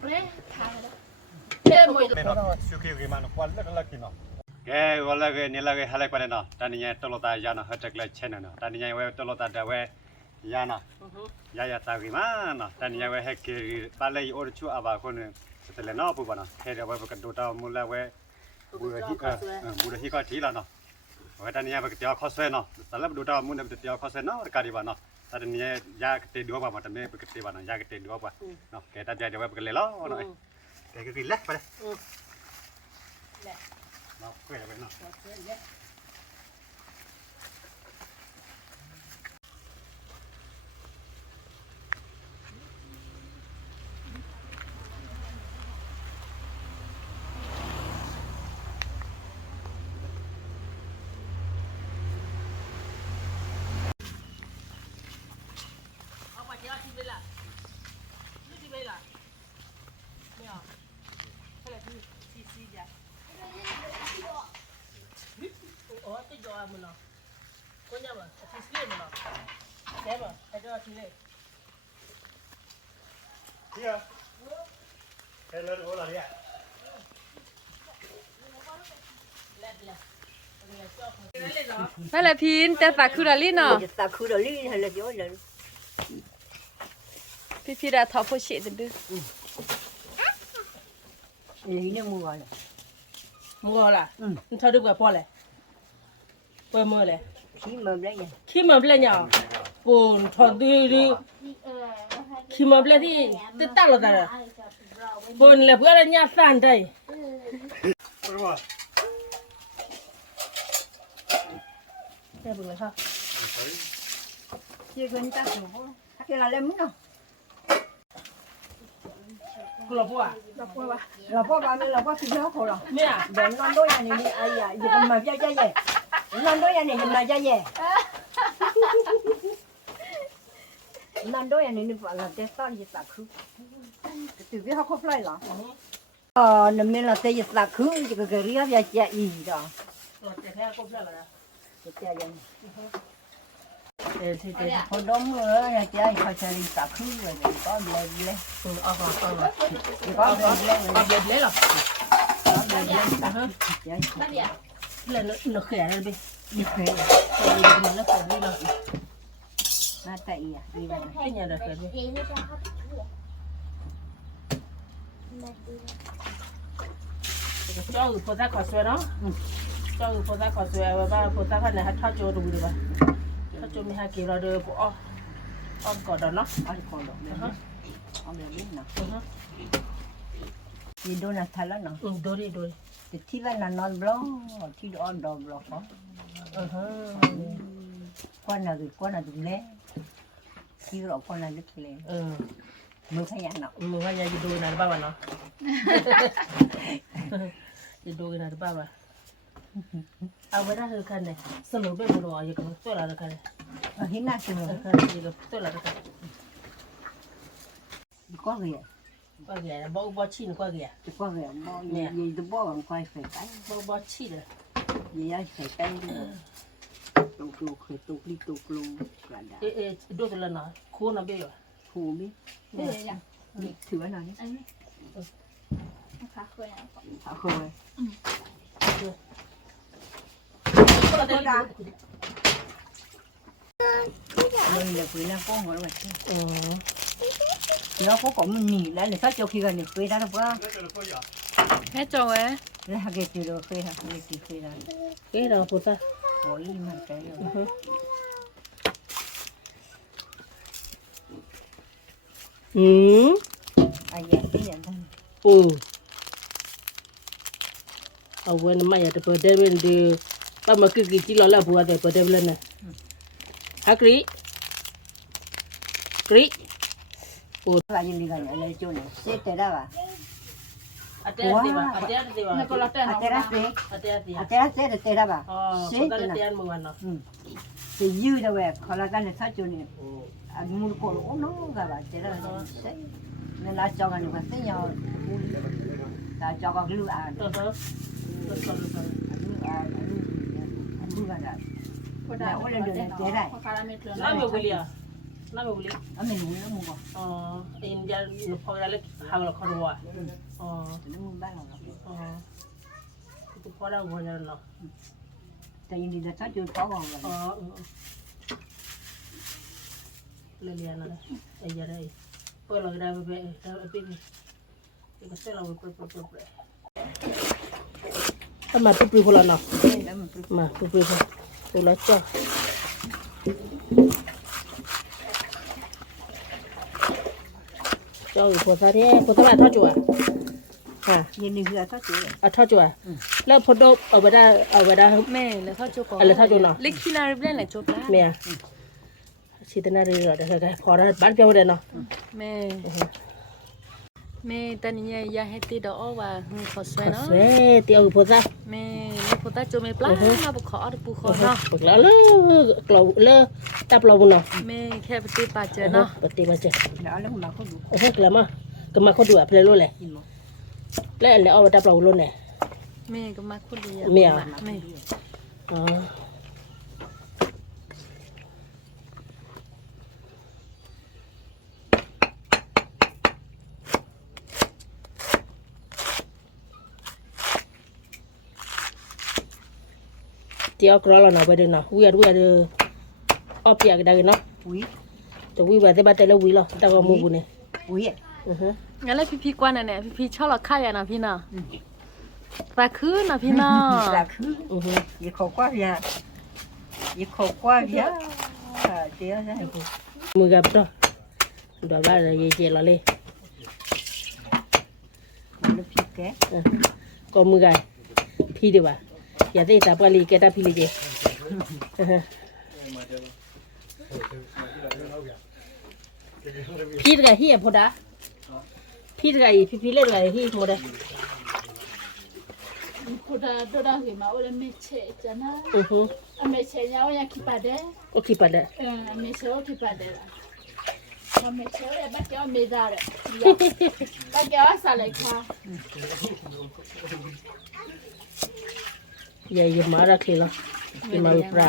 ไม่นอนสุกี้กินมันควันเลิกกินเนาะแกวันละก็นี่ละก็หาเล็กไปเนาะตอนนี้ตลอดตายานะฮัตเกลเชนเนาะตอนนี้เว้ยตลอดตาเดเว้ยยานะยาตากิมันเนาะตอนนี้เว้ยให้กิบาเลยอร์ชูอาบาคนสุดเลยเนาะปุ๊บเนาะเฮ้ยเดี๋ยวเว้ยก็ดูตามุลละเว้ยบูรฮีก็ทีละเนาะเว้ยตอนนี้เว้ยก็เตียวข้อเส้นเนาะแต่ละดูตามุลเนี่ยเตียวข้อเส้นเนาะการีบ้านเนาะตอนนี้ยาเตดูบ้ามาทำไมเปิดเตบ้านเนาะยาเตดูบ้าเนาะแกตอนนี้เดี๋ยวเว้ยก็เลยล้อเนาะแกก็กินเล็กไปเลยเนาะคุยไปเนาะมันเนาะคนยังบ่ที่สเลมันเนาะแซ่บบ่ไอ้เจ้าที่เลยเฮียเฮ้ยเลยโอ้ละเนี่ยนั่นแหละพีนแต่ตาคือดาลี่เนาะ ตาคือดอลลี่ให้เลยเยอะเลย พี่ดาทอพเชดดื้อ นี่เนี่ยมัวเลย มัวล่ะมันเท่าดึกกว่าพอเลยเปิดมือเลย ขี้มันเลยไง ขี้มันเปล่าเนี่ยปูนทอดดื้อขี้มันเปล่าที่ติดตั้งแล้วแต่ปูนเลยเพื่ออะไรเนี่ยสั่นได้ได้บุญเลยค่ะ chia gần ta sổ cái là lên nó กูหลับปะ là có ba mươi là có thịt nó khổ rồi เนี่ย để non đôi này đi ai à gì mà chơi chơi gì non đôi này mà chơi gì non đôi này đi phải là cái to gì ta khứ từ cái họ không phải là nên mình là cái gì ta khứ chỉ cái ria vậy chạy gì đó หลับแต่แค่ก็เปล่าแล้ว chạy vậy ที่ hồi đó mưa là chạy phải chạy đi ta khứ rồi có lên lên เอาก่อนเอาก่อน có lên lên เอาเบียดเลยหรอ có lên lên chạy เลยหนูเขียนเลยไป đi khế มันแล้วเขียนเลยเนาะ nó chạy à đi vào ให้เนี่ยเขียนเลยเจ้าพอตาขอสวยเนาะเจ้าพอตาขอสวยว่าพอตาขันเนี่ยถ้าโจดูดีป่ะถ้าโจมีหากี่เราเดินปุ๊บอ้อมก่อนเนาะ ăn còn được nữa ăn được biết nào gì đâu là thay lắm nào ดูดิ thì thi là non blo thi đồ ăn đồ blo có quan là dùng lé thi rõ quan là đứt lé mới thấy ăn nào มือว่าจะดูนะบ้าเนาะจะดูนะบ้าเอาไว้ได้คือกันเนี่ยสรุปเป็นคนรออยู่กับตัวละกัน hiện nay thì อยู่กับตัวละกัน có gì ก็แก่บ่ชินก็แก่ thì có gì bao gì tôi bao bằng quay phải cái บ่ชินเลย gì ấy phải cái tụt lục phải tụt đi tụt lùi cả đã ดูตัวละเนาะคู่น่ะเบี้ย phù biết thử cái nào đi thả khơi ก็ละได้ mình là quý lang có hỏi vậy nó có mình nhỉ lại là sao cho khi gần được khơi ra đâu có ให้จงไว้ lấy hai cái từ đó khơi ha hai cái khơi ra เอ๊ะเราพูดซะ hỏi mà cái rồi ai vậy cái này thôi โอ้เอาไว้นะไม่อยากจะเปิดได้เป็นเดือป้ามาคือกี่เราแล้วบัวแต่เปิดได้เลยนะฮักรีโอ้ là gì gần lại chỗ này xếp tới đó à อาเตียดีป่ะอาเตียดีป่ะ à tới đó xếp อาเตียดี à tới đó xếp tới đó bà อ๋อสุดท้ายเตียนมือวันเนาะ thì dư đâu vậy họ là cái này sao chỗ này à mua cổ lỗ nó cả bà tới đó xếp nên là cho cái này phải xếp nhau là cho con lưu à lưu à lưu vào đây là ôi lên đường này tới đây แล้วมีวิลเลีย น่ารู้เลย ở mình muốn nó mua bò อ๋ออินเดียหนูพอได้เลยหาเราคอรัวอ๋อ nó mua ba lần rồi อ๋อคือพอได้หัวเงินเนาะ tại vì đi là sáu chưa có bò อ๋อ rồi เรียนอะไรไอ้ยาได้เปิดเราได้ไปไปได้ไปไปก็เสร็จเราไปไปถ้ามาปุ๊บปุ๊บคนละเนาะ đó mình cứ มาปุ๊บปุ๊บตัวละจ้าเจ้าอยู่พอซาเท่พอซาอะไรทอดจั่วค่ะ nhìn đi ra sáu chưa ทอดจั่วแล้วพอดเอาไปได้ แม่แล้วเขาจุก อะไรทอดจั่วเนาะ เล็กที่นาริบเล่นแหละจบแล้ว เมียชีตนาเรือเดี๋ยวพอได้บ้านเปียวเด่นเนาะ แม่ตอนนี้ยาให้ตีดอกว่าขอสวยเนาะ เซ่เตียวพอซา แม่ไม่พอตาโจไม่ปลามาบุขอปูขอเนาะ ปกแล้วกล่าวตับเราบุญเนาะ แม่แค่ปฏิบัติเจอเนาะ ปฏิบัติเจ đó là mà có đủ กลับมาก็มาเขาดูอ่ะเพลย์รู้เลย nhìn một แล้วอันนี้เอาไปตับเราลุ้นเนี่ย แม่ก็มาคนเดียว แม่ แม่ อ๋อเดี๋ยวกรอเราหน่อยไปเดินเนาะวิ่งอ้อเปียกได้เนาะ quý แต่วิ่งไปแต่บ้านแต่ละวิ่งหรอแต่ก็มูบุเนี่ย quý งั้นแล้วพี่กวนน่ะเนี่ยพี่ชอบหลอกค่ายอ่ะนะพี่น่ะปลาคืนน่ะพี่น่ะ là cứ vậy khổ quá vậy vậy khổ quá vậy tía ra มือกับเนาะดอกบ้านเราเย็นๆเราเลย nó phi ké ก็มือกันพี่ดีว่าอย่าได้ตาปลีแกตาพี่ลีเจพี่กับเฮียพอดาพี่กับพี่เล่นอะไรพี่หมดเลย Kuda doda hima ole meche jana ฮึ ameche nya oya kipade โอเคปัดเลย ameche o kipade la ameche ole bake o medare bake o sale ka อย่ามารักเลยล่ะอย่ามาปรา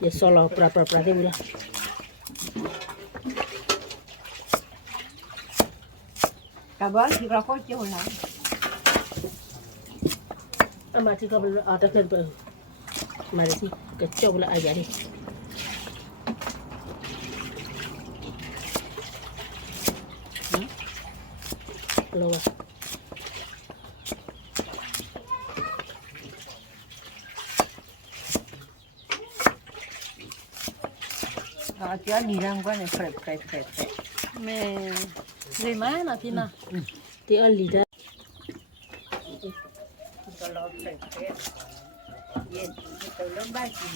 อย่าสโลปราได้บุญละ cả bữa thì ra có chỗ nào เอามาที่ก็เป็นเอาตะเคียนไปมาเลยสิกระจกละอายาดิลง tía đi ra qua này phải แม่เลยมาน่ะพี่น่ะ ที่อันลีดา cho nó phải vậy từ lớp ba chỉ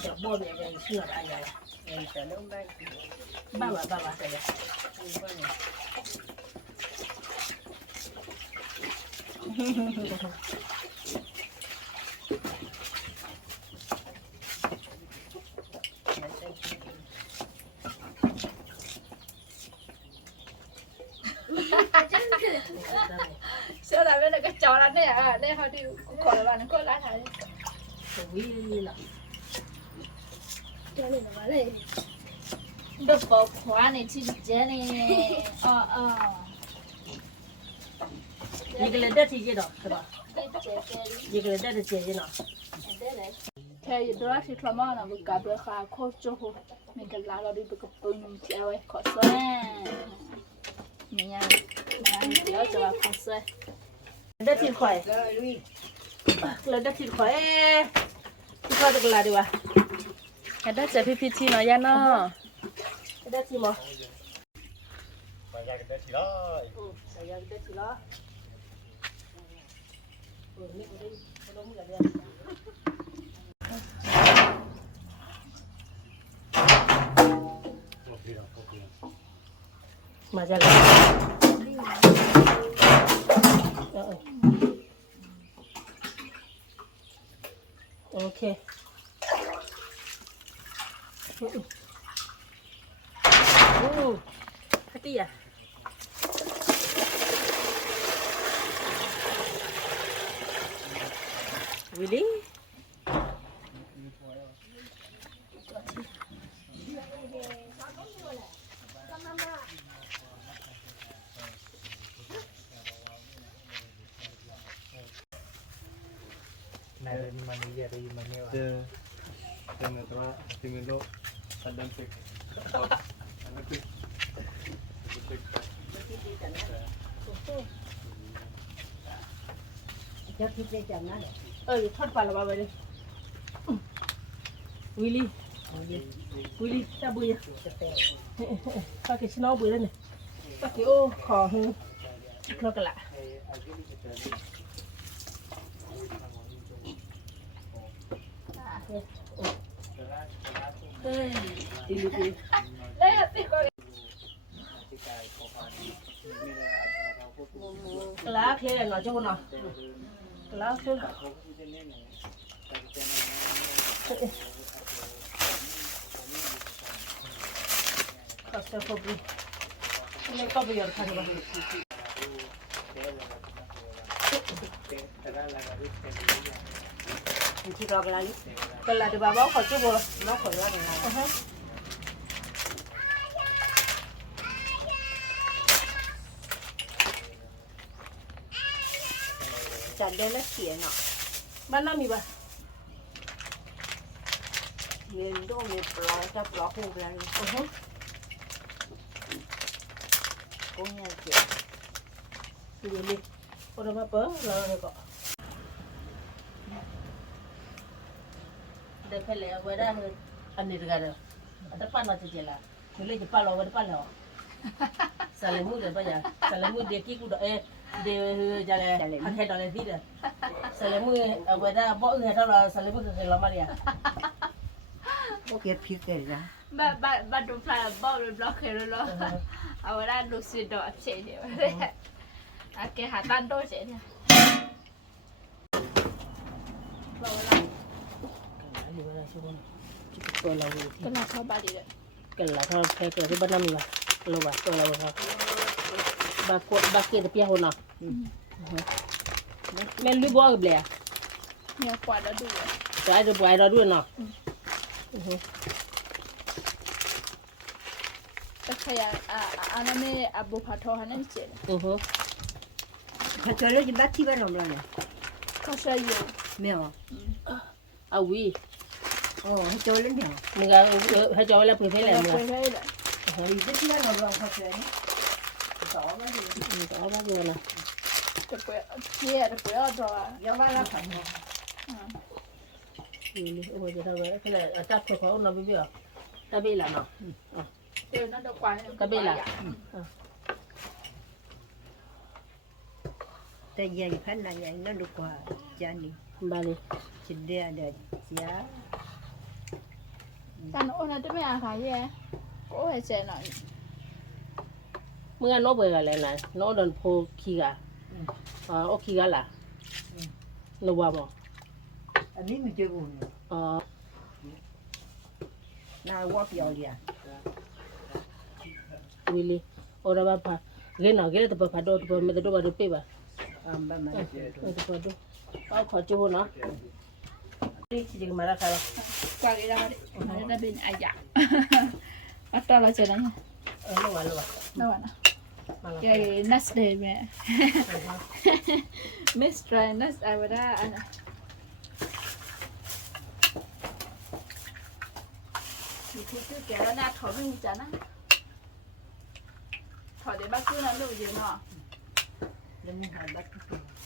เดี๋ยวบ่เนี่ยจะเชื่อได้ยัง ngày từ lớp ba chỉ บ้าแต่ยัง đi qua này so da bene cái chó là này à đây họ đi khỏi là nó có lá này วิ่งละ cho lên mà đây được bỏ khóa này chi chế nàyยี่ก็เลยได้ที่ยี่ดอกใช่ป่ะ đây chế chế ยี่ก็เลยได้ที่ยี่เนาะ đây này thế đó thì thằng mà nó bị cà bơ khá khó cho mình cái lá nó đi bị cặp tôi nhung chéo ấy khó xoay nha chéo cho khó xoay ได้ที่ข่อย rồi lui เลยได้ที่ข่อยที่ข่อยตะกลาดีวะ ให้ได้เจอพี่ที่เนาะย่าเนาะ ได้ที่มั้ง ไปยากกันได้ทีละ ใส่ยาได้ที่ละนี่ก็ได้ก็ต้องมือเดียวมาจากไหนโอเคฮัตตี้อ่ะ Really? จะคิดได้จังนะ ทอดปลาละไปเลยวิลลี่ตาบุยปลาเกชิโน่บุยแล้วเนี่ยปลาเกโอขอหือคลอกละเฮ้ยดีดี กล้าเคลียร์หน่อยเจ้าหน่อยกล้าเคลียร์ก็เสียพอดีนี่ก็ไปยอดทันบ้างที่รอกลาลิกลาที่บ้าบ้าขอจุ๊บน้องขอว่าไงจัดได้แล้วเขียนเนาะบ้านน้ามีป่ะมีดูมีปลอกจะปลอกหูกันcũng như vậy gì đi cô đâu mà bớ lơ rồi cọ đây phải lấy ở đây anh đi ra rồi ada pan macam je lah boleh je palo ada palo salemu dah bayar salemu dia kiku dah dia jalan han head oleh dia salemu ada bawa head oleh salemu ke lama dia kiệt phiệt cái ra bà đúng là bao rồi block rồi lo ở đây lúc xưa đó chạy đi cái hạt tan đôi chạy đi cái nào không bà đi đấy cái là thôi cái cái bên năm là lâu rồi tôi lâu rồi ba kia thì pia hồn nào men lui bỏ cái nhiều quả đó đủ rồi cái được bỏ đó luôn nào tất cả anh em abu phato hắn ấy chết phải cho nó chỉ bắt thi vào lòng này không sao nhiều mèo à oui hay cho lên mèo mình hay cho là phải thế này mà thì rất là lòng phải cho đấy đó bao nhiêu nè cái kia cái bữa rồi do ba là phải ôi giờ đâu vậy cái này chắc khó nó bây giờ ta bị làm nào cái nó đâu qua cái bị là tại vì phải là vậy nó được qua cha đi ba đi chỉ để giá cái nó nó mới ăn phải gì có phải chơi nóมื่อน้องเบื่ออะไรนะน้องโดนโพขี้กะโอขี้กะล่ะนัวบ่ anh ấy mình chơi buồn อ๋อ nào qua kiểu gì à วิลลี่โอระบาพาเกน่ะเกเลยตัวพาโดตัวเมตโดบาโดเปบ่ ba mà ตัวพาโดเอาขอจูเนาะนี่สิมาราคา qua cái đó đấy nó bên ai dạ bắt to là chơi đấy nha ระหว่าง đâu ạ cái nuts đây mẹ Mr. Nuts ai vào đó anh thì cứ kéo nó ra thổi bên chán á thổi để bác cứ nó đủ gì nọ lên hai bắt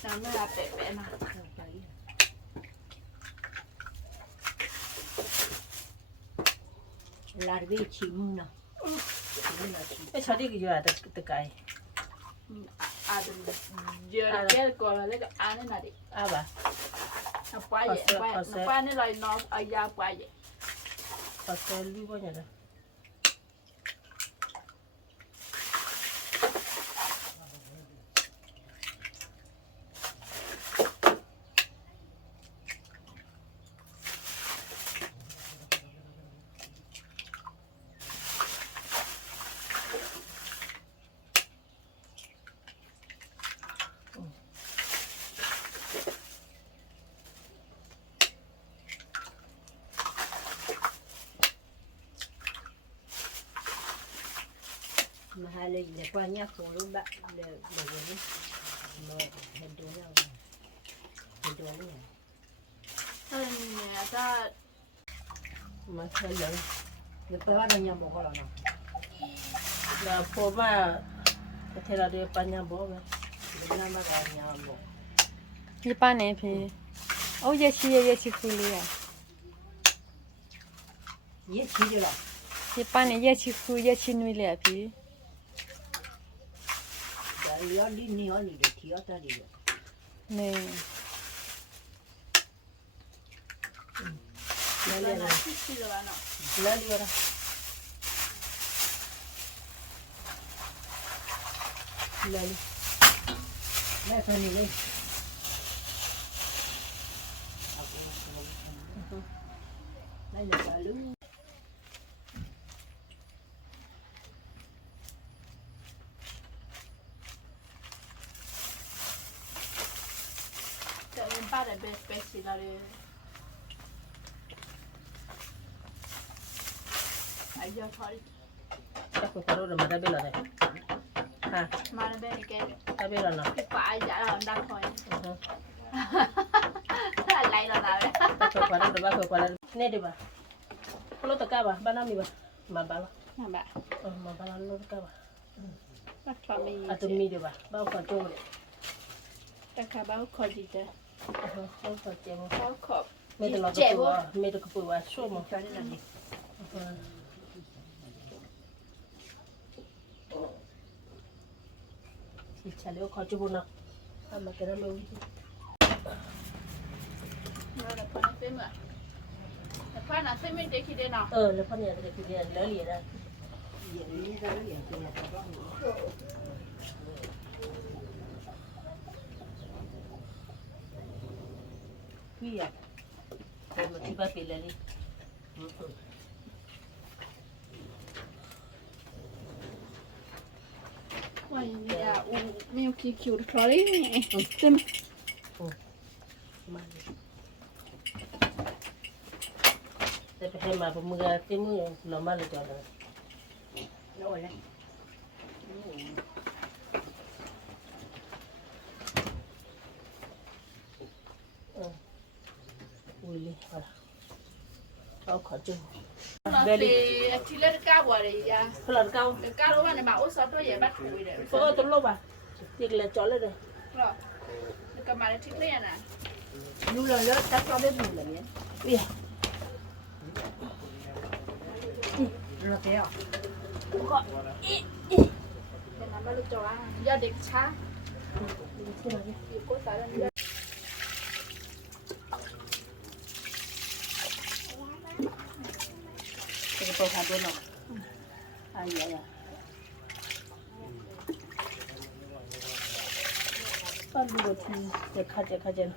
nó mới là bẹ bẹ mà là cái chim nào ไอ้ชอดีกี่อยู่อ่ะตะไก à đừng giờ cái còn là lấy cái ăn này này đi อ้าบ่ะ nó quay vậy nó quay nó lại nó ở da quay vậy ขอเซลลี่บ่เนี่ย le pagna solo ba le vedi no è dove è dove เนี่ยจะ มาเฉลย le pagano andiamo con la no แล้วพอมาเทราเดปัญญาบ่แม่ le nama che andiamo พี่ป้าเนี่ยพี่โอ้ยเยชิคุเลยอ่ะ io ci dirò พี่ป้าเนี่ยเยชินุยเลยอ่ะพี่ dagli olli ni olli le tiota lì เนี่ย แล้ว แล้ว เลย นะที่ชื่อว่าเนาะ แล้วเลยละแล้ว me sono lì lei le fa lui แต่เป็นป้าแต่เป็นสิเราเลยไอ้ยอดทอด ถ้าคุณคารุมาได้เบลอะไรฮะ มาแล้วเป็นแก ได้เบลอะไร พี่ป้าไอ้ยาเราดังทอยอะไรเราเนี่ย ถ้าคุณคารุบ้าคุณคารุเนี่ยดีป่ะพลตะก้าป่ะบ้านน้ำมีป่ะมาบ้านละ มาแบบ มาบ้านละตะก้าป่ะ มาทอดมี อาจจะมีดีป่ะบ้านขอโจ้เลย แต่ค่ะบ้าขอดีจ้ะ บ้านขอเจ้า บ้าขอบ ไม่ต้องรอตัวไม่ต้องกลัวช่วยมั้ง c'è lì ที่เฉลียวขอจุบุนะทำมาแค่นั้นเลย เราแต่พอนักเต้นเหมือนแต่พอนักเต้นไม่ได้คิดเนาะ แล้วพ่อเนี่ยจะกินเลี้ยงเหลียได้ lì da lì che ne fa พี่อ่ะคนมาที่บ้านเป็นอะไรนี่ ว่าอย่างนี้อ่ะมีคิวคลอรี่ไงเต็ม มาเลยแต่ไปให้มาผมมือที่มือเรามาเลยจอดเลย đâu rồi đây อุ้ยเลยเอาขอจุ เราไปที่เล่นก้าวอะไรอย่าง พลังเก้า ก้าวรู้ว่าในบ้านอุ้ยซอสตัวใหญ่บ้านคุยเลย เพราะว่าต้นลบอ่ะตีกเลยจอดเลยเลย หรอแล้วก็มาในที่เล่นน่ะ lui là lớn chắc cho biết mình là biết พี่ lo theo เดี๋ยวน้ำมาลูกจอยยอดเด็กช้าอยู่ก้นสายแล้ว จะไปทำด้วยเนาะอะไรอ่ะปั้นดูทีจะขัดเจน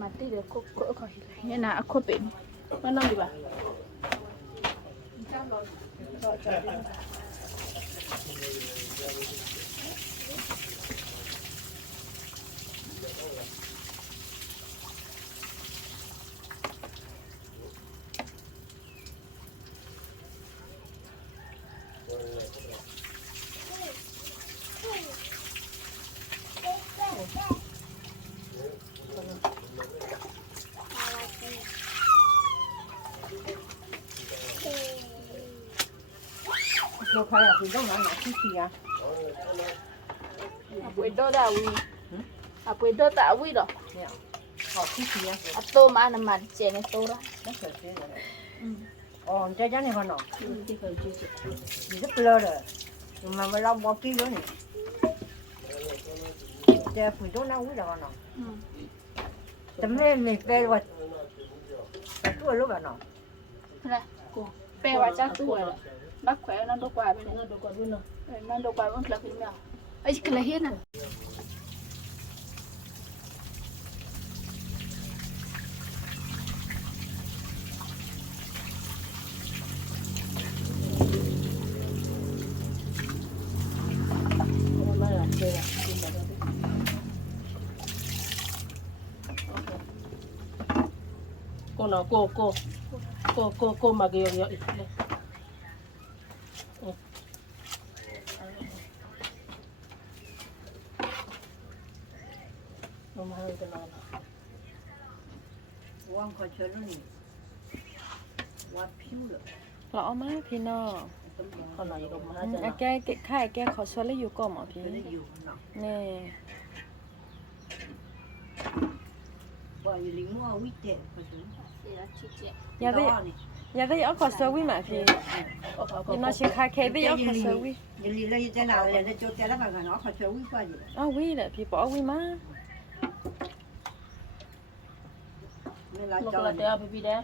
มาตีเดี๋ยวก็ขอเห็นเนี่ยนะโคเป็น มานั่งดีป่ะ จ้างเรา lo fai a qui non hanno tutti ya อาปุยโดดาวีอาปุยโดดาวีหรอ ho tutti ya อาโตมาน้ำมันเจนโตละ adesso c'è oh già ne fanno ที่เคยชื่อ di rất lơ rồi mà mà lâu bao kilo này giờ phải đó nào cũng là nó tấm lên mình về rồi cái tua lúc là nó นะกูแปลว่าจ้าตัวบักแขวนนั่นตัวกว่าไป นั่นดูก่อนด้วยเนาะ นั่นตัวกว่ามันกลับไปแล้วไอ้กระเฮียน่ะ มาหลังเจอกินแบบนี้โกเนาะโกมาเกี่ยวๆอีกเลย มาให้กันนอน ว่างขอเชิญนี่ว่าผิวเลย เราเอามาพี่น้อง เขาหน่อยก็มา อืม จะ แกเก็บค่ายแกขอชวนแล้วอยู่ก่อนหมอพี่ จะได้อยู่เนาะ แน่ ว่าอยู่ลิมัววิเตะก็ถึง อย่าได้เอาขอชวนวิมาพี่พี่น้องชิคาเคได้เอาขอชวนวิ อย่าลีเลยจะหนาวเลยจะโจจะแล้วกันเนาะขอเชิญวิกว่าอยู่ เอาวิแหละพี่บอกเอาวิมา เวลา ลูก จอ เรา น เดี๋ยวพี่เด้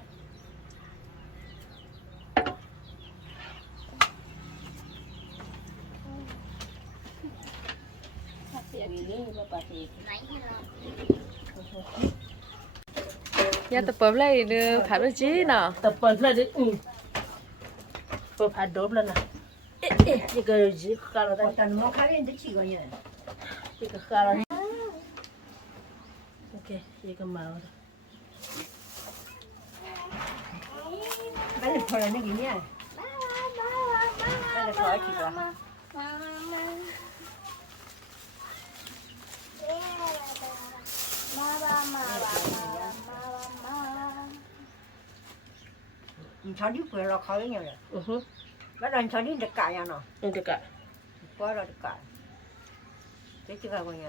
มีเรื่องมาปฏิ อย่าตะเปิบเลยเด้อผัดไว้จีเนาะ แต่เปิดเลยดิเปิดผ่านโดบแล้วนะนี่ก็จีข้าวเราได้ ตอนมอคาเรนจะฉีกกันยัง นี่ก็ข้าวเราโอเคนี่ก็มาแล้ว ไม่ได้พอแล้วนี่กินเนี่ยไม่ได้พอฉีกละชอบที่เปลือกเราเขาอย่างเงี้ยแล้วดันชอบที่เด็กกายยังเนาะ นี่เด็กอ่ะ เพราะเราเด็กกายเจ๊จะกายกันยังไง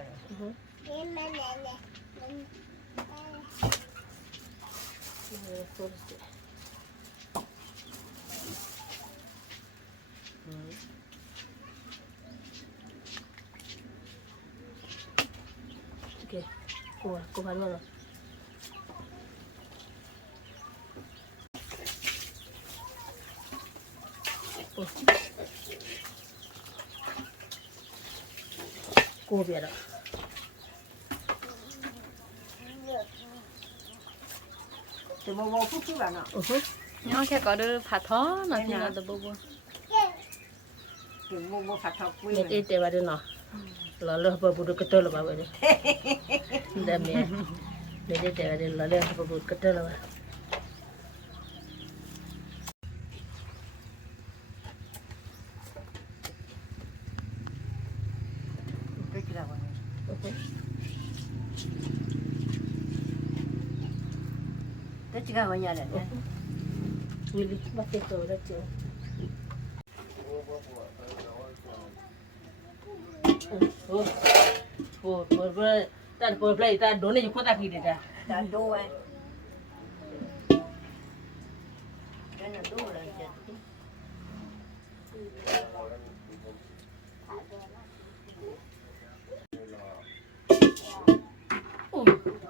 โอเคกูพันมาแล้วกูเบียดอ่ะ จะมาบอกพูดที่บ้านเนาะ น้องแค่ก็เด้อผัดท้อเนาะพี่น้องตะบ่บ่ จะมาบอกผัดทอดกุ้ย เนี่ยเตะว่าเดี๋ยวเนาะเราเลือกปลาบุตรกระเตอร์หรือเปล่าเว้ยเดี๋ยวเนี่ยเตะว่าเดี๋ยวเราเลือกปลาบุตรกระเตอร์หรือเปล่า ก็จะได้วันนี้แต่จะกันวันนี้แหละเนี่ย วิลลี่มาเตะตัวแล้วเจ้าโอ้แต่เปิดเพลย์แต่โดนเนี่ยคนตาขี้เด็ดอ่ะ đã đô ấy cái là đô là gì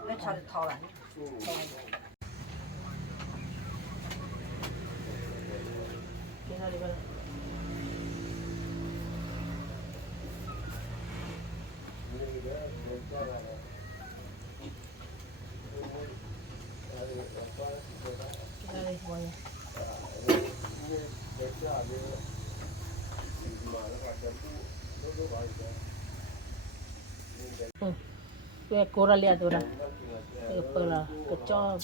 cái sao được thò lại cái nào đi vào cái coralia đó cái pera cái cho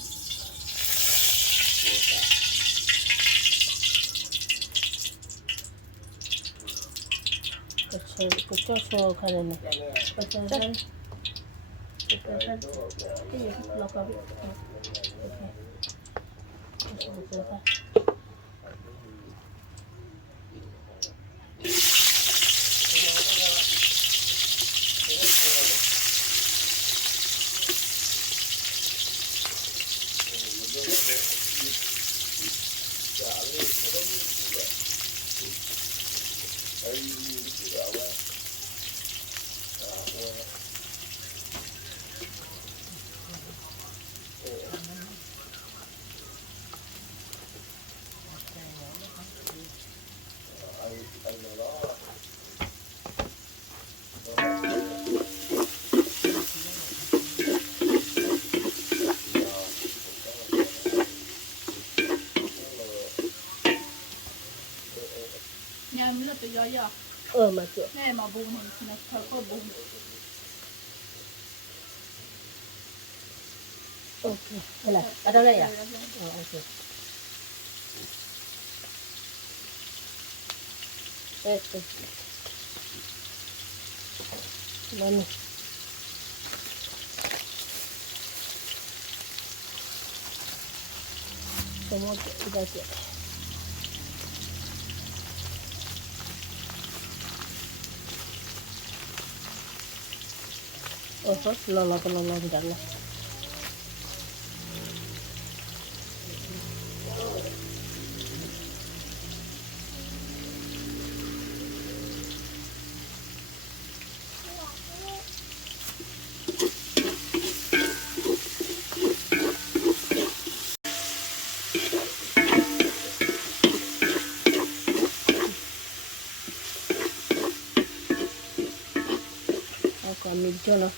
cái cho số cái này cái cho cái gì nó có biết ok nhà mình là tự do giờ mà chưa này mà bùng mình là thật có bùng ok đây là ở đâu đây à ok đây lên como que ojo lo mirarla con mi cho nó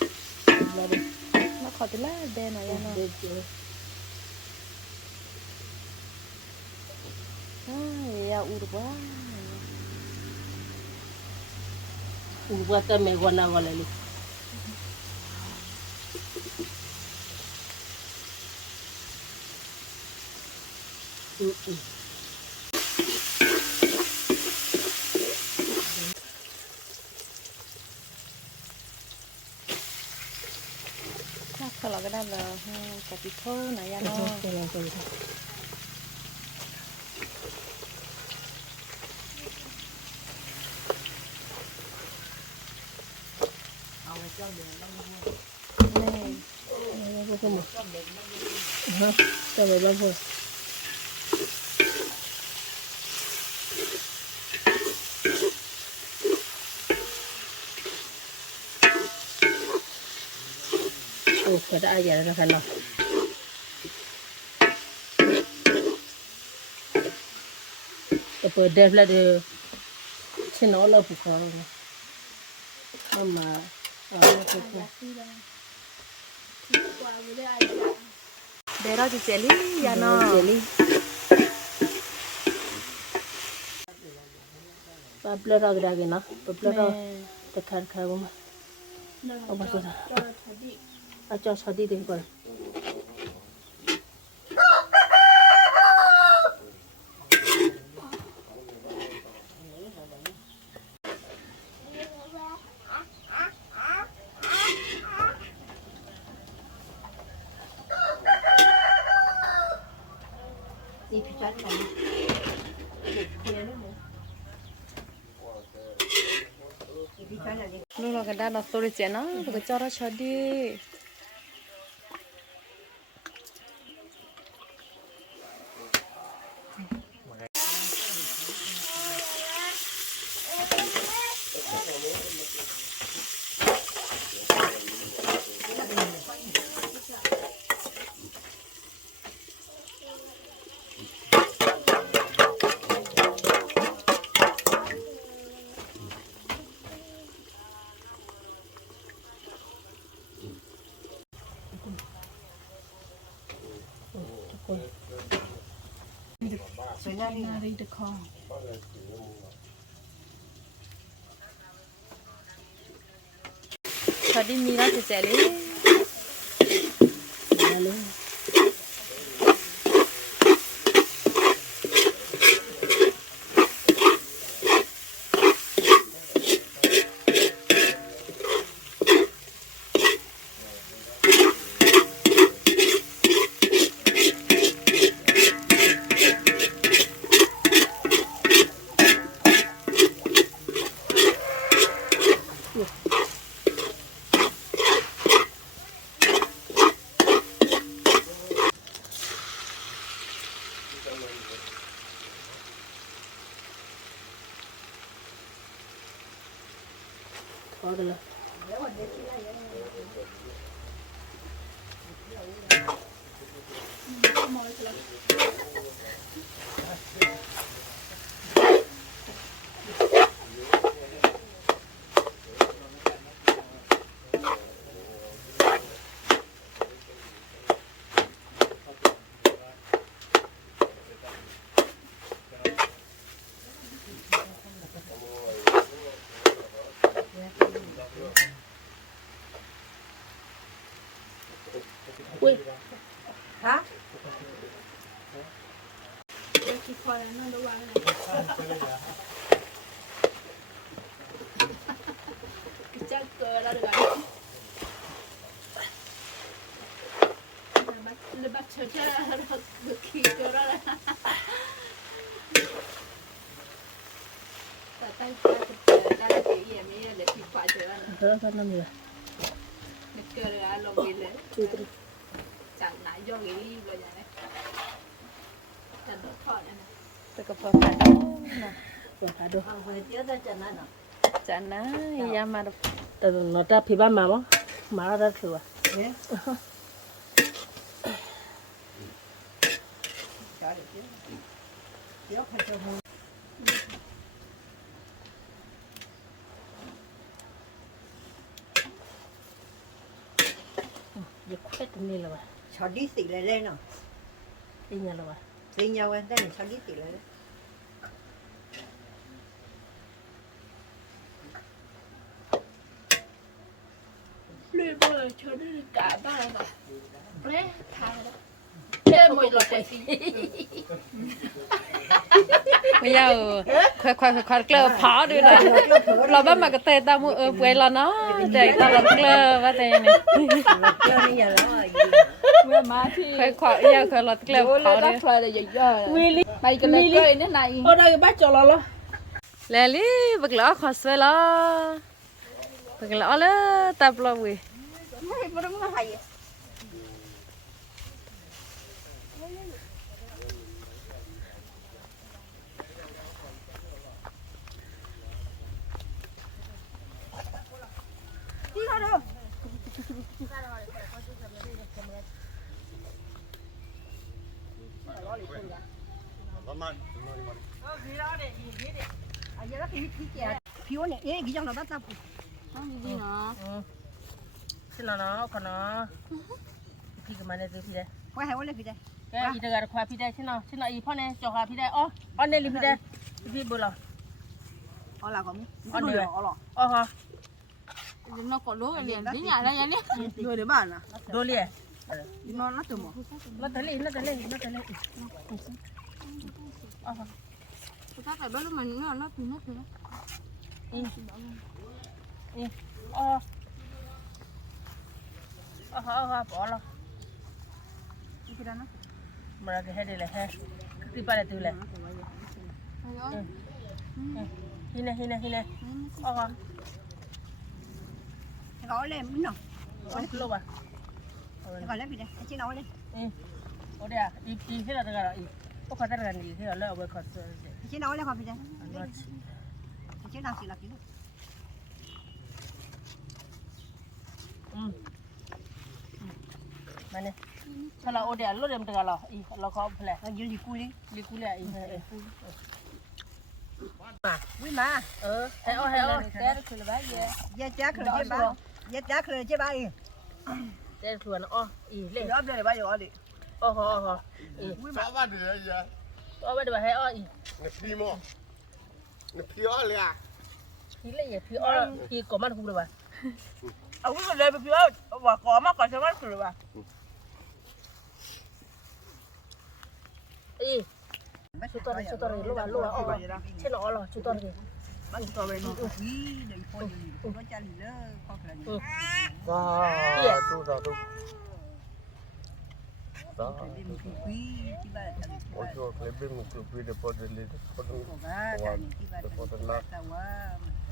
là đi nó khỏi từ lá đen này nó để ya urba buat me gona gona li nó khỏi là cái đó là cà phê thô này ya nó này cho về bao nhiêu phải đã giờ ra phần nàoเปิด đẹp là được trên nó là phục hồi mà để đó thì chế lý ya nó Papler agak lagi nak, papler tekan kau mah. Apa tu? Aja sadi deh kau. Đi phía trái này. lúc nào cái đó nó tôi chế nó rồi cho nó cho đi cho đi mi nó thì chế lý Có được. Ui. Hả? Chị khỏi là nó đâu vào này. Cái chắc cờ ra được rồi. Bắt chơi ra được khi cờ ra là ก็น้ำเหลือ Được cơ là lòng gì lên. Chẳng nãy do cái ly rồi vậy đấy. Chẳng được khỏi này. แต่ก็พอผ่านนะ เปิดขาดู เอาคนเดียวได้จังนั้นเนาะ จานนะยามาด แต่เราจะพี่บ้านมาบ่มาแล้วถือว่า เนี่ย เดี๋ยวพันจะมู อย่าแค่ตรงนี้เลยว่ะ ช็อตดีสิเลยเนาะ อีเงี้ยเลยว่ะ สิยาวกันได้ช็อตดีสิเลย Lùi bơi cho nó cả ba rồi. Lé thà đó. Chơi một lọt chạy xí. ไม่ยาวค่อยๆค่อยๆเกลือพอดูหน่อยเราบ้านมากระเตตามือเวลาเนาะใจตลอดเกลือว่าแต่เนี่ย เจ้านี่อย่าแล้วอ่ะ Mẹ má thì ค่อยๆยาวค่อยๆลดเกลือ bố พอ lên ดู đắp rồi là vậy rồi. วิลลี่ Mày cái lấy cây nữa này. โอ้ได้บ้านจอเราเหรอ แล้วลี่บักหล่อขอสวยละบักหล่อเลยตับเราวิ Mày bố đúng là hay. ประมาณ ผิวเนี่ยเอ๊ะกี่จังเราตัดตับ Không gì nó. สิเราเนาะคนเนาะพี่ก็มาได้ซื้อพี่ได้ ไว้ให้วันเลยพี่ได้ แกอีเดการควาพี่ได้สิเนาะสิเนาะอีพ่อเนี่ยจอควาพี่ได้อ๋อเนี่ยลิพี่ได้พี่บุญเหรอ เอาล่ะก็มี อ๋อเดี๋ยว เอาล่ะ อ๋อฮะ Nó có lúa liền tí nhà đây nhá. อยู่ในบ้านนะ โดเลีย นอนนัดตัวหมอ น่าจะเล่นอ๋อฮะ Chúng ta phải bắt lúc mà nó thì nó thì nó. อ๋อฮะพอแล้ว ที่นั่นนะ มาเกให้ได้เลยฮะที่ป้าได้ตัวเลย Hay rồi. ฮินะอ๋อฮะ เขาเล่นมิ้นเนาะ อ๋อคือโลบ่ะ เขาเล่นพี่ได้ชิ้นเอาเลย โอ้เดี๋ยวอีที่เราจะกันอีโอ้เขาจะกันอีที่เราเลิกเอาไว้คอนเสิร์ต ชิ้นเอาเลยครับพี่ได้ อันนั้น ชิ้นเอาสิละกิโล มาเนี่ยถ้าเราโอเดี๋ยวเราเดิมตัวเราอีเราเขาเพล เรายืนดีกุย ลิกุเลยอีมา วิ่งมา ให้ Cái đóคือlà gì? ยาจ้าคือเจ็บบ้ายาจ้าคือเจ็บบ้าอีก เดี๋ยวชวนอ๋ออีเล่ ยอมเลยบ้าอยู่อ่ะดิ อ๋ออี วิ่งมา ว่าเดี๋ยวอย่า อ๋อไม่ได้ให้อ๋ออี ในพี่โมในพี่อ้อเลยอ่ะ พี่เล่พี่อ๋อพี่ก่อมันคูเลยว่ะ เอาวิ่งเลยไปพี่ว่าก่อมาก่อนใช่ไหมคือว่า อีชุดตัวรู้ว่าอ๋อใช่หรอหรอชุดตัวนี้ มันตัวเป็นวิ่งเดี๋ยวพออยู่ก็จะเหลือข้อแข็ง ว้าดูต่อดูต่อ วิ่งที่บ้าน โอ้ยเคยเป็นมุกลุกวีเดปอดเลยปอด ของบ้านที่บ้านแต่ว่า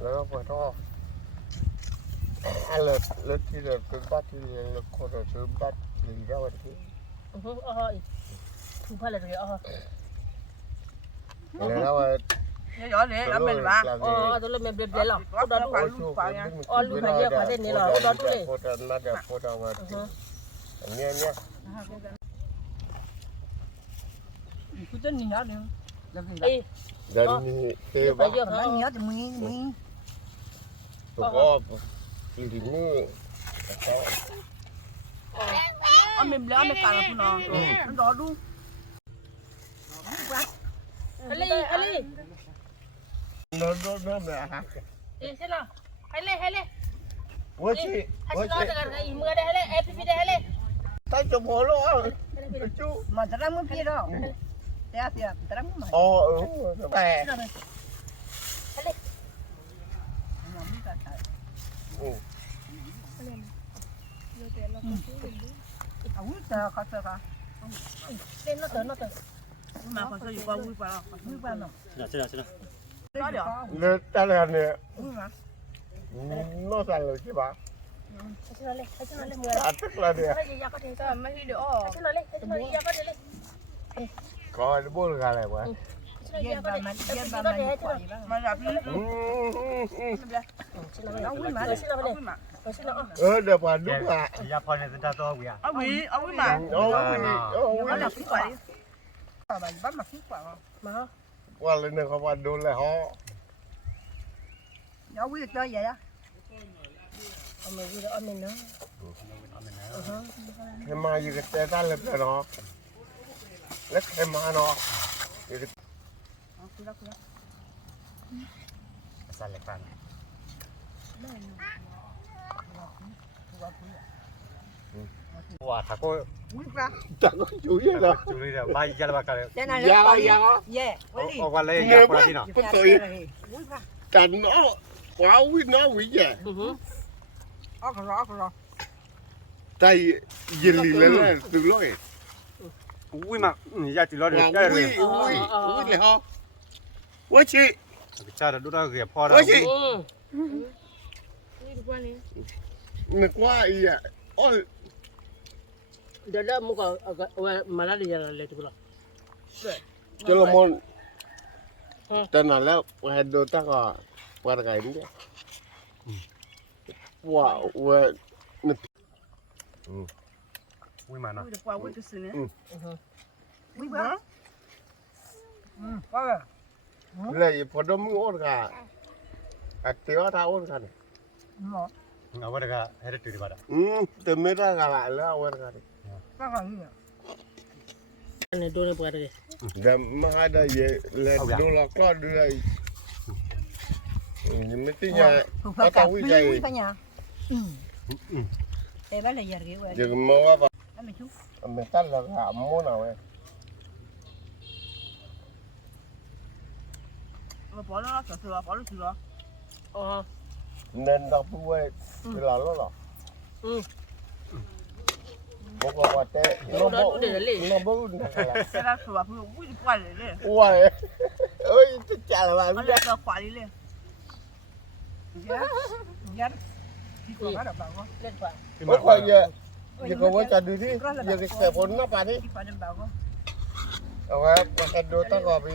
แล้วก็ปอดท่ออะไรแล้วที่เราเป็นบัตรที่เราคนเราซื้อบัตรหรือเราอะไรที่ อ๋ออีคือพาเลยอ๋อ แล้วเรา ย้อนเลยแล้วเป็นว่า อ๋อตัวเล่นเบลหรอดอนอ๋อลูกใครเยอะกว่าเด่นนี่หรอดอนตัวเล่ โคตรน่าจะโคตรว่าเนี่ย กูจะหนีแล้วเนี่ย อี เดี๋ยวนี้เต้ ไป บ้า เยอะ มัน เขา หนีแล้วแต่มึง ตัวก็ปีนี้ เอาเมมแล้วไม่การคุณน้องมันรอดู อลี โน้มเลยฮะ อีใช่หรอให้เล่ ว่าชี ให้ฉันรอกันอีมือได้ให้เล่พี่ได้ให้เล่ ถ้าจะพอแล้วจู มันจะรับมือพี่หรอแต่เสียจะรับมือใหม่ อ๋อแต่ เอาวิ่งเจอเขาเจอเขา เล่นน่าเต๋อ มาเขาจะอยู่กับวิ่งไปแล้ววิ่งไปเนาะ ใช่ ก็เดี๋ยว เนี่ยแต่ละเนี่ย วิ่งมา น่า sao rồi chứ bà Hãy subscribe cho kênh Ghiền Mì Gõ à tức là được Sao mấy khi được coi nó bố gà này quá được mà đúng là ya phone ne ta to ya ôi qua lên đây không ăn đồ là họ cái mai gì cái tay ta lập là nó lấy cái mai nó sa le pan wa ta ko chẳng có chú gì đâu chu le ba ya la ba ka le o wa le ya por aquí no có tôi cảnh nó quá quý nó quý vậy tay gì lì lên từ lối ui mà ya ti lo de quý ka quý le quý là ho quý chị cha da du da ge pho da quý chị nực quá ý à ôi Dah dah muka malah dia jalan lepas tu lah. cho là môn tên là lớp hai đôi ta có qua cái đấy wow nực ui mà nó này phật đông ôn cả tiêu ta ôn cả này ngawada ga heritage bada từ mấy ra cả lại là ôn cả này Ini dua buat lagi. đầm mà hai đây về là đồ lọt lo đưa đây mấy tí nhà ở tao quý dày dừng mua vào mình cắt là gạo mua nào ấy nên đọc quê thì là nó lọ một cái quả tê nó bố ui ơi chết chà là bạn Lihat pak. ôi khoai giờ giờ có quá chả được đi giờ cái xe phone nó bạn đi rồi cái đồ ta có bị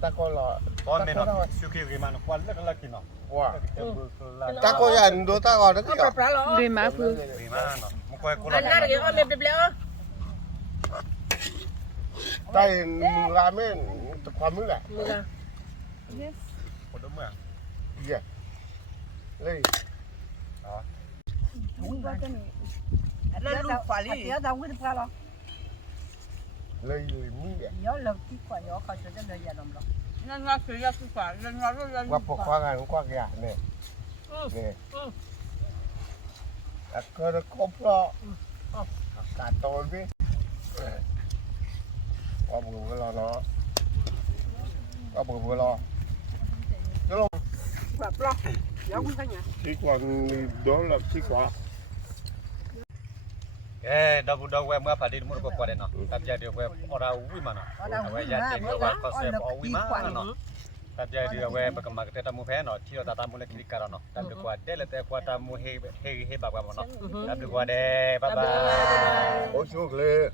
ta có lọ con men no suki ge ma no kwal la ki no wow ta có dàn đồ ta có nó cái Berapa lo? Đi má phương. ge ma no mo ko ko la Anda lagi om beli beli oh. tay làm ấyความมือแหละ Murah. ko do ma dạ lấy lấy mi à qua bộ khoa ngàn qua gà nè nè cơ nó cốp lo cả tôi biết qua bữa vừa lo nó qua bữa vừa lo chỉ còn đó là chỉ có da bu da we ma pa de mo ko ko de no ta ja de we ora ui ma no we ya de wa ko se o ui ma no ta ja de we ba ka ma te ta mu phe no thi ta ta mu le kli ka no ta de ko de le te ko ta mu he ba ba mo no ta de ko de bye bye ôi xuống lên